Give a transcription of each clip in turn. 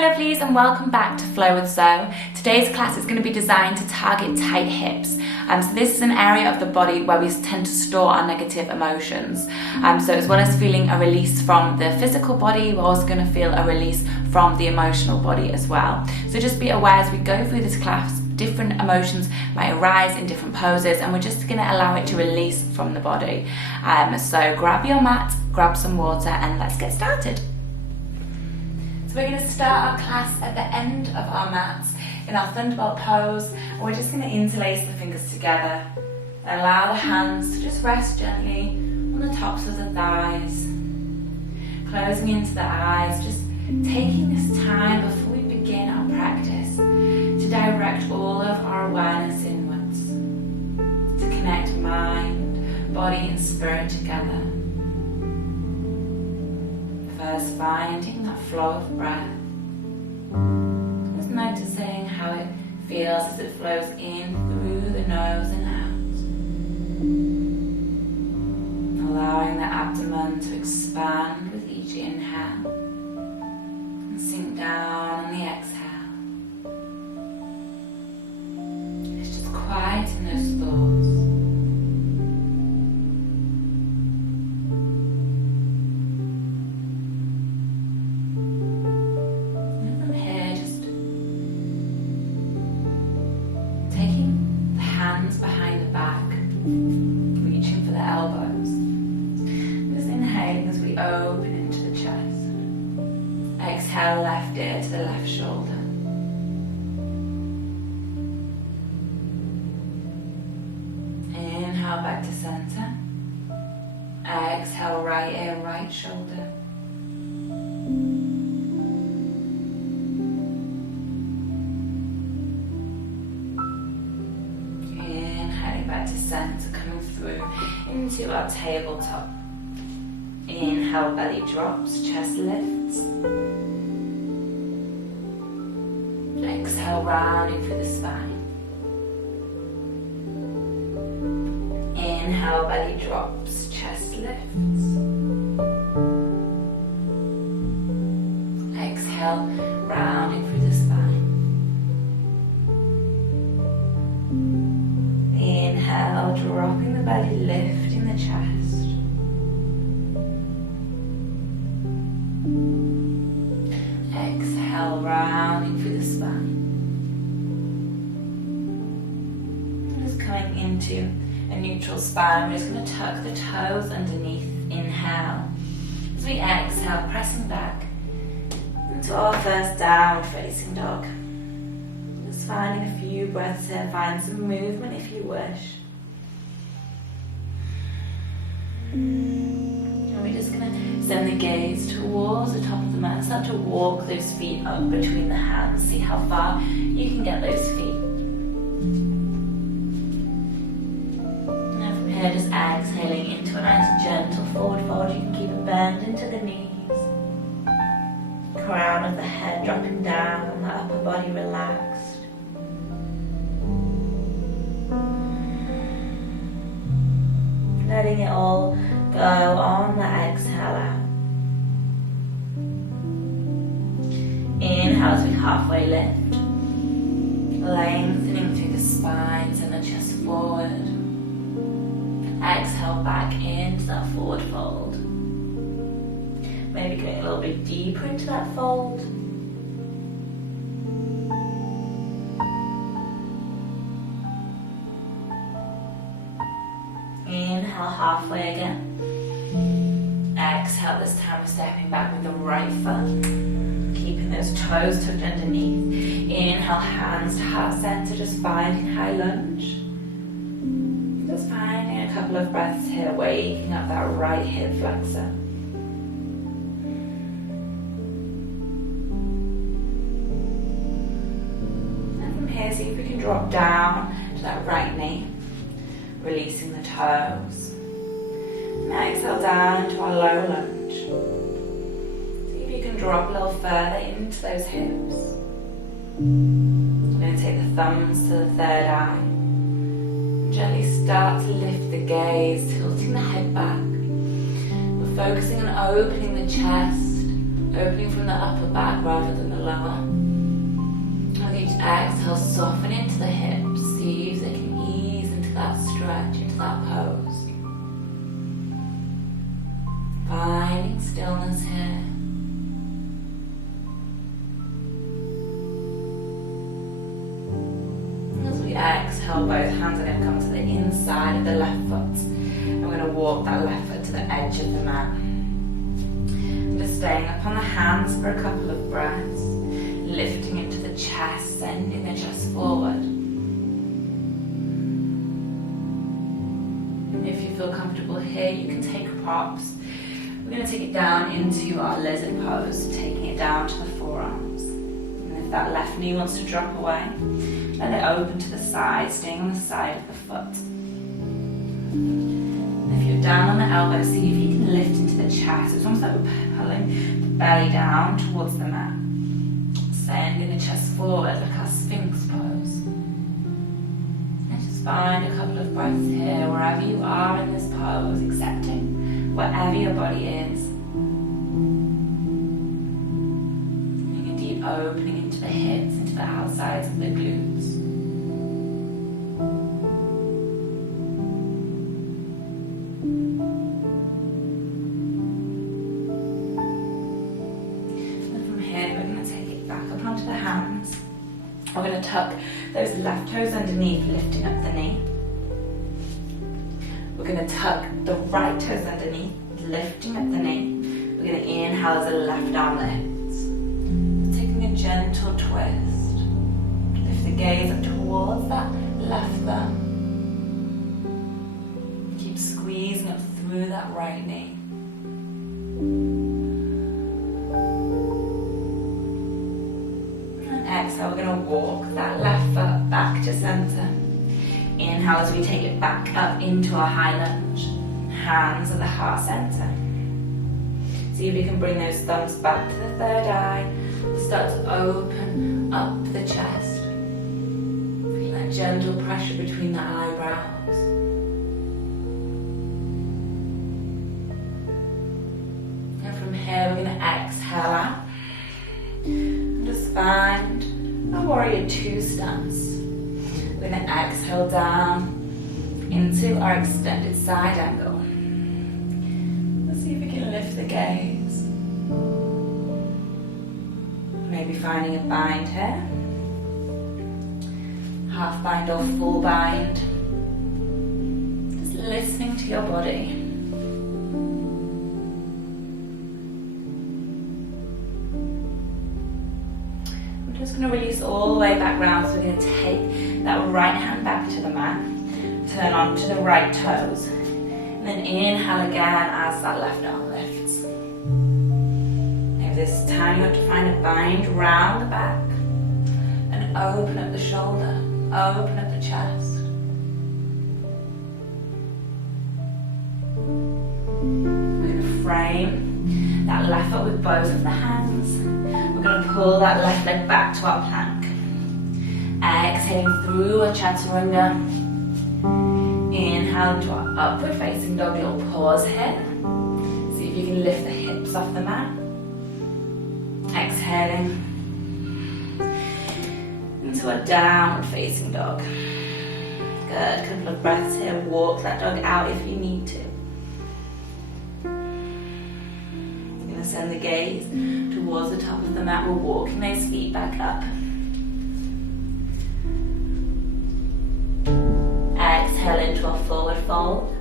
lovelies, and welcome back to Flow with Zoe. Today's class is going to be designed to target tight hips. So this is an area of the body where we tend to store our negative emotions. So as well as feeling a release from the physical body, we're also going to feel a release from the emotional body as well. So just be aware as we go through this class, different emotions might arise in different poses, and we're just going to allow it to release from the body. So grab your mat, grab some water, and let's get started. So we're going to start our class at the end of our mats in our thunderbolt pose, and we're just going to interlace the fingers together. Allow the hands to just rest gently on the tops of the thighs, closing into the eyes, just taking this time before we begin our practice to direct all of our awareness inwards, to connect mind, body and spirit together. First, finding that flow of breath. Just noticing how it feels as it flows in through the nose and out. Allowing the abdomen to expand with each inhale and sink down on the exhale. It's just quieting those thoughts. Behind the back, reaching for the elbows. Just inhaling as we open into the chest. Exhale, left ear to the left shoulder. Inhale back to center. Exhale, right ear, right shoulder. Back to center, coming through into our tabletop. Inhale, belly drops, chest lifts. Exhale, rounding through the spine. Inhale, belly drops, chest lifts. Exhale, rounding through the spine. Inhale, dropping the belly, lifting the chest. Exhale, rounding through the spine. Just coming into a neutral spine, we're just going to tuck the toes underneath. Inhale. As we exhale, pressing back into our first downward facing dog. Just finding a few breaths here, find some movement if you wish. And we're just going to send the gaze towards the top of the mat. Start to walk those feet up between the hands. See how far you can get those feet. Now from here, just exhaling into a nice gentle forward fold. You can keep a bend into the knees. Crown of the head dropping down and the upper body relaxed. Letting it all go on the exhale out. Inhale as we halfway lift. Lengthening through the spine, send the chest forward. Exhale back into that forward fold. Maybe going a little bit deeper into that fold. Inhale halfway again. Exhale, this time we're stepping back with the right foot. Keeping those toes tucked underneath. Inhale, hands to heart center, just finding high lunge. Just finding a couple of breaths here, waking up that right hip flexor. And from here, see if we can drop down to that right knee. Releasing the toes. Now exhale down to our low lunge. See if you can drop a little further into those hips. I'm going to take the thumbs to the third eye. And gently start to lift the gaze, tilting the head back. We're focusing on opening the chest, opening from the upper back rather than the lower. As each exhale, soften into the hips. See if they can ease into that stretch, into that pose. Finding stillness here. As we exhale, both hands are going to come to the inside of the left foot. I'm going to walk that left foot to the edge of the mat. Just staying up on the hands for a couple of breaths, lifting into the chest, sending the chest forward. And if you feel comfortable here, you can take props. We're going to take it down into our lizard pose, taking it down to the forearms. And if that left knee wants to drop away, let it open to the side, staying on the side of the foot. And if you're down on the elbow, see if you can lift into the chest. It's almost like we're pulling the belly down towards the mat. Sending the chest forward like our Sphinx pose. And just find a couple of breaths here, wherever you are in this pose, accepting wherever your body is. Doing a deep opening into the hips, into the outsides of the glutes. And from here, we're going to take it back up onto the hands. We're going to tuck those left toes underneath, lifting up the knee. We're going to tuck the right toes underneath, lifting up the knee. We're going to inhale as the left arm lifts. Taking a gentle twist. Lift the gaze up towards that left thumb. Keep squeezing up through that right knee. And exhale, we're going to walk that left foot back to center. Inhale as we take it back up into our high lunge. Hands at the heart center. See if we can bring those thumbs back to the third eye. Start to open up the chest. Feel that gentle pressure between the eyebrows. And from here we're going to exhale out. And just find a warrior two stance. We're going to exhale down into our extended side angle. Let's see if we can lift the gaze. Maybe finding a bind here. Half bind or full bind. Just listening to your body. I'm just going to release all the way back round. So we're going to take that right hand back to the mat. Turn onto the right toes. And then inhale again as that left arm lifts. Maybe this time you want to find a bind round the back. And open up the shoulder. Open up the chest. We're going to frame that left foot with both of the hands. We're going to pull that left leg back to our plank. Exhaling through a chaturanga. Inhale into our upward facing dog. Little pause here. See if you can lift the hips off the mat. Exhaling into a downward facing dog. Good. Couple of breaths here. Walk that dog out if you need to. You're going to send the gaze towards the top of the mat. We're walking those feet back up. Exhale into a forward fold.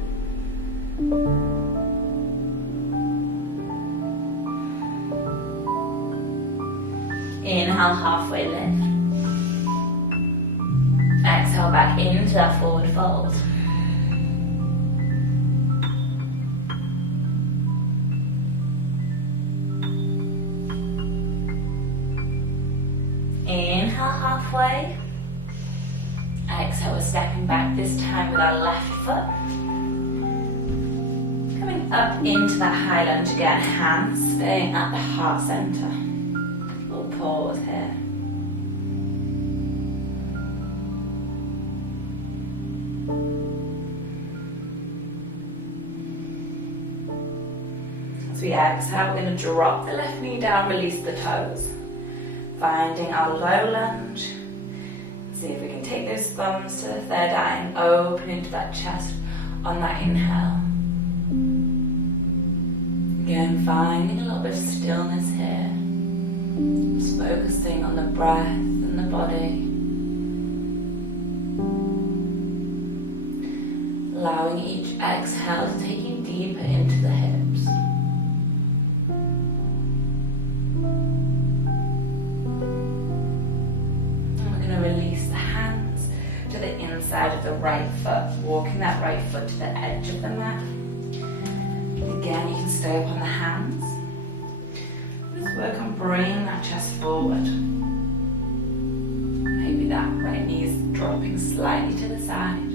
Inhale, halfway lift. Exhale back into that forward fold. Inhale, halfway. Exhale, we're stepping back this time with our left foot. Coming up into that high lunge again, hands staying at the heart center. Little pause here. As we exhale, we're going to drop the left knee down, release the toes. Finding our low lunge. See if we can take those thumbs to the third eye and open into that chest on that inhale. Again, finding a little bit of stillness here. Just focusing on the breath and the body. Allowing each exhale to take you deeper into the hips. And we're going to release the hands to the inside of the right foot, walking that right foot to the edge of the mat. Again, you can stay up on the hands. Just work on bringing that chest forward. Maybe that right knee is dropping slightly to the side.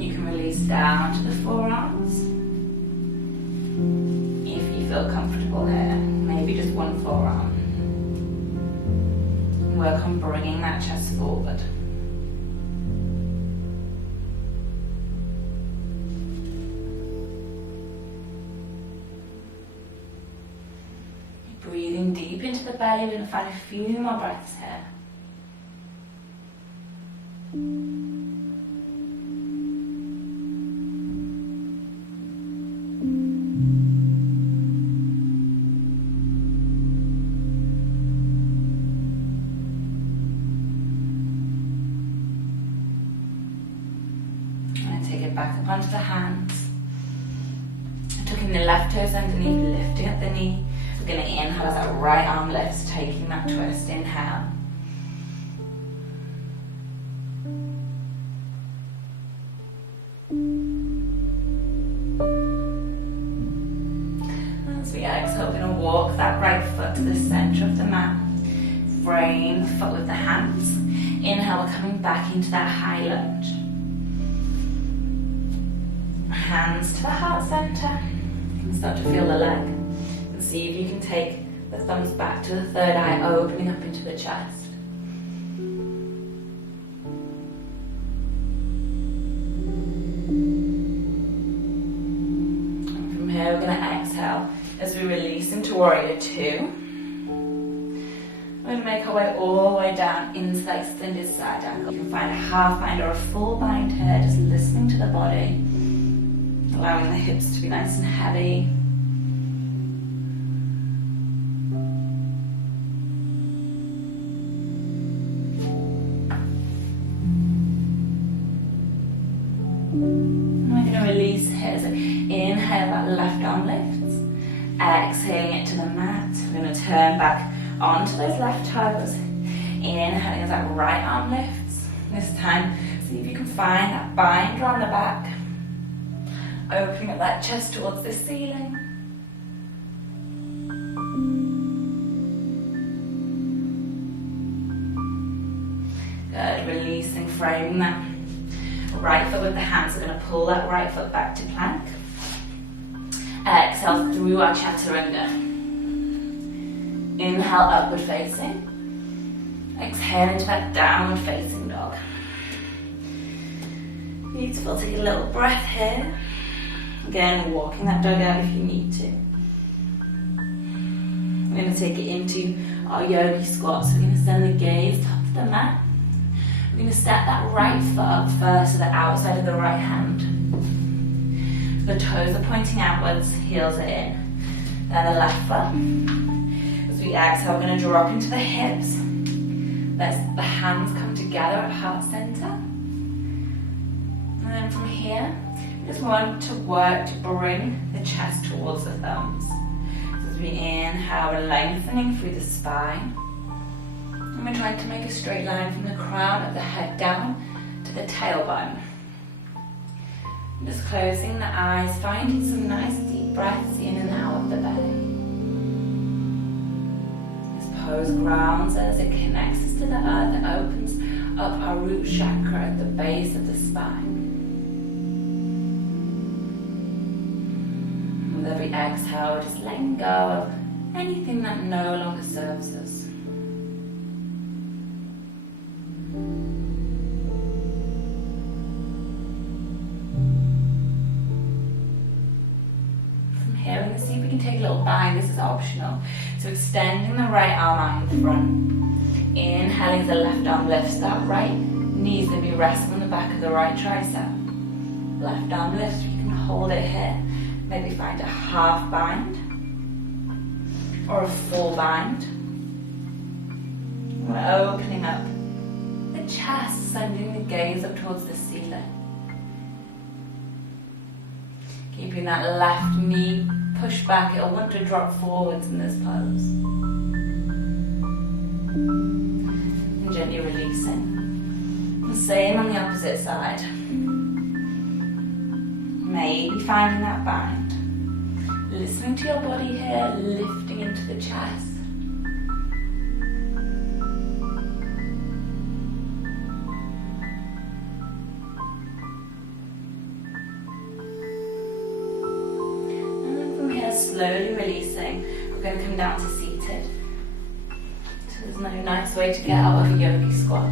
You can release down to the forearms. If you feel comfortable here, maybe just one forearm. Work on bringing that chest forward. Breathing deep into the belly, we're going to find a few more breaths here. And take it back up onto the hands. Tucking the left toes underneath, lifting up the knee. We're going to inhale as that right arm lifts, taking that twist. Inhale. As we exhale, we're going to walk that right foot to the center of the mat. Frame the foot with the hands. Inhale, we're coming back into that high lunge. Hands to the heart center. You can start to feel the leg. See if you can take the thumbs back to the third eye, opening up into the chest. And from here, we're going to exhale as we release into Warrior Two. We're going to make our way all the way down into that extended side angle. You can find a half bind or a full bind here, just listening to the body, allowing the hips to be nice and heavy. Release here. So inhale, that left arm lifts. Exhaling it to the mat. We're going to turn back onto those left toes. Inhaling as that right arm lifts. This time, see if you can find that binder on the back. Opening up that chest towards the ceiling. Good. Releasing, framing that. Right foot with the hands, we're going to pull that right foot back to plank. Exhale through our chaturanga. Inhale, upward facing. Exhale into that downward facing dog. Beautiful, take a little breath here. Again, walking that dog out if you need to. We're going to take it into our yogi squat. So we're going to send the gaze top of the mat. We're going to step that right foot up first to the outside of the right hand. The toes are pointing outwards, heels are in. Then the left foot. As we exhale, we're going to drop into the hips. Let the hands come together at heart center. And then from here, we just want to work to bring the chest towards the thumbs. So as we inhale, we're lengthening through the spine. And we're trying to make a straight line from the crown of the head down to the tailbone. And just closing the eyes, finding some nice deep breaths in and out of the belly. This pose grounds us, it connects us to the earth, it opens up our root chakra at the base of the spine. With every exhale, just letting go of anything that no longer serves us. little bind, this is optional. So extending the right arm out in front. Inhaling as the left arm lifts. That right knee's going to be resting on the back of the right tricep. Left arm lifts, you can hold it here. Maybe find a half bind or a full bind. We're opening up the chest, sending the gaze up towards the ceiling. Keeping that left knee pushed back, it'll want to drop forwards in this pose. And gently releasing. The same on the opposite side. Maybe finding that bind. Listening to your body here, lifting into the chest. Slowly releasing, we're going to come down to seated. So there's no nice way to get out of a yogi squat.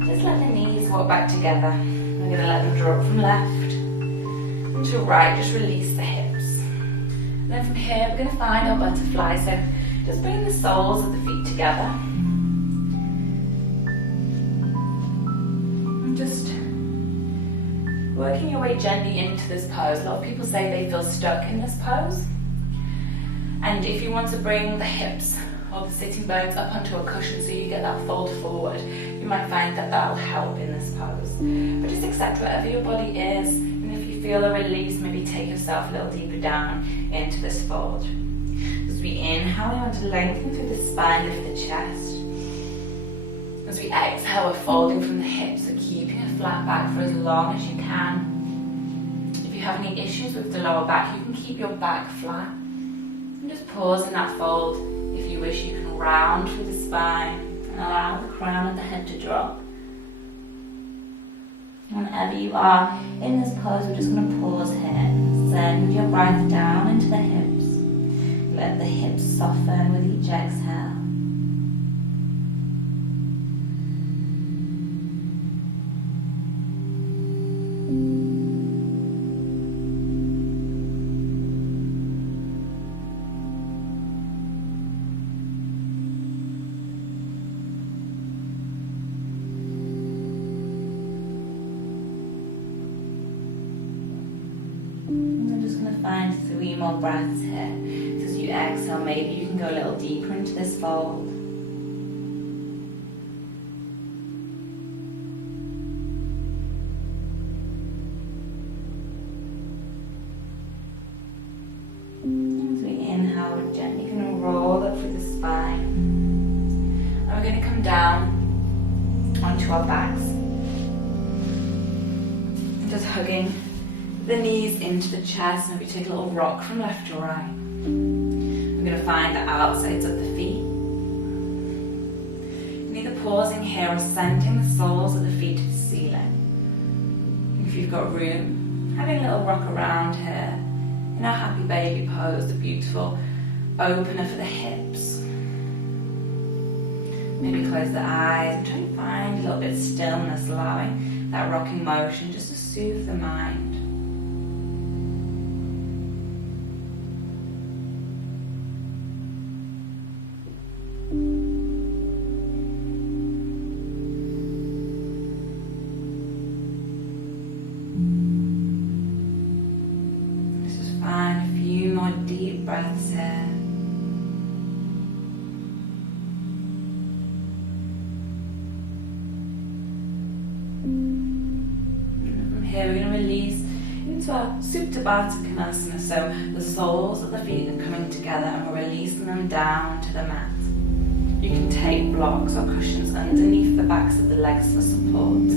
Just let the knees walk back together. We're going to let them drop from left to right, just release the hips. And then from here we're going to find our butterfly, so just bring the soles of the feet together. And just working your way gently into this pose. A lot of people say they feel stuck in this pose. And if you want to bring the hips or the sitting bones up onto a cushion so you get that fold forward, you might find that that'll help in this pose. But just accept whatever your body is, and if you feel a release, maybe take yourself a little deeper down into this fold. As we inhale, we want to lengthen through the spine, lift the chest. As we exhale, we're folding from the hips, so keeping a flat back for as long as you can. If you have any issues with the lower back, you can keep your back flat. Just pause in that fold. If you wish, you can round through the spine and allow the crown of the head to drop. Whenever you are in this pose, we're just going to pause here. Send your breath down into the hips. Let the hips soften with each exhale. Find 3 more breaths here. So as you exhale, maybe you can go a little deeper into this fold. As we inhale, we're gently going to roll up through the spine. And we're going to come down onto our backs. Just hugging the knees into the chest. Maybe take a little rock from left to right. We're going to find the outsides of the feet. You're either pausing here or sending the soles of the feet to the ceiling. If you've got room, having a little rock around here in our happy baby pose, the beautiful opener for the hips. Maybe close the eyes and try to find a little bit of stillness, allowing that rocking motion just to soothe the mind. Breaths here. And from here we're going to release into our Supta Baddha Konasana, so the soles of the feet are coming together and we're releasing them down to the mat. You can take blocks or cushions underneath the backs of the legs for support.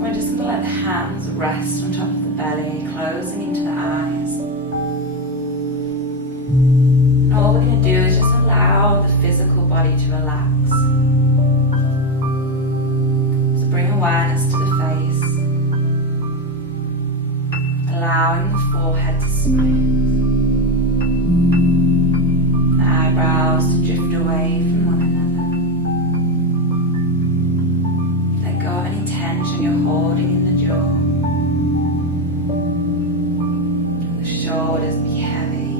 We're just going to let the hands rest on top of the belly, closing into the eyes. And all we're going to do is just allow the physical body to relax. So bring awareness to the face, allowing the forehead to smooth, the eyebrows to drift away from one another. Let go of any tension you're holding in the jaw. The shoulders be heavy.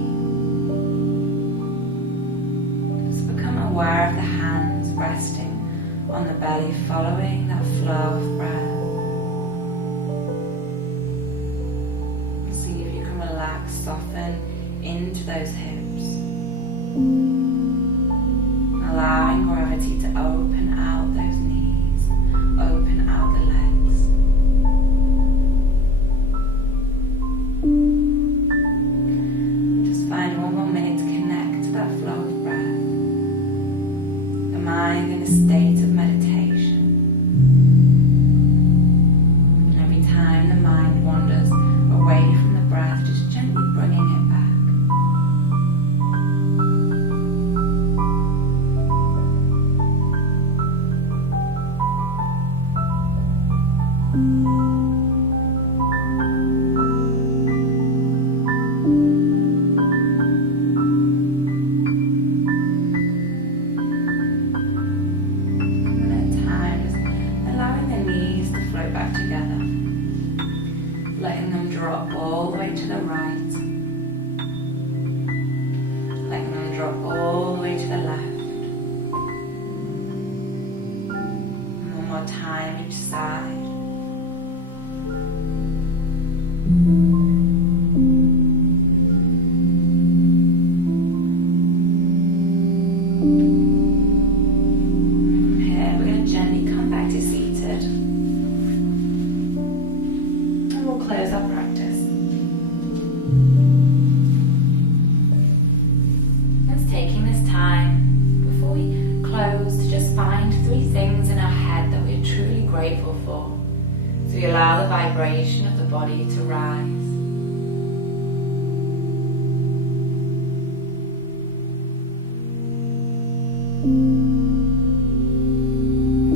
into those hips, allowing gravity to open out those knees, open out the legs. Just find one more minute to connect to that flow of breath, the mind in a state of meditation. And every time the mind wanders away from the breath, just gently bringing it back. Back together, letting them drop all the way to the right, letting them drop all the way to the left. And one more time each side. From here we're going to gently come back to seated. Close our practice. Let's taking this time before we close to just find 3 things in our head that we're truly grateful for. So we allow the vibration of the body to rise.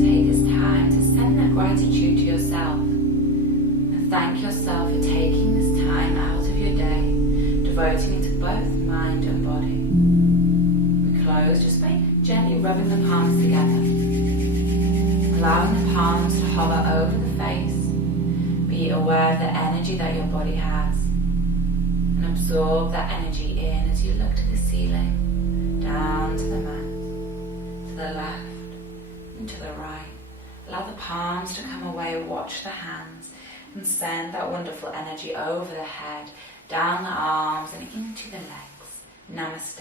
Take this time to send that gratitude to yourself. Thank yourself for taking this time out of your day, devoting it to both mind and body. We close just by gently rubbing the palms together, allowing the palms to hover over the face. Be aware of the energy that your body has, and absorb that energy in as you look to the ceiling, down to the mat, to the left and to the right. Allow the palms to come away, watch the hands, and send that wonderful energy over the head, down the arms and into the legs. Namaste.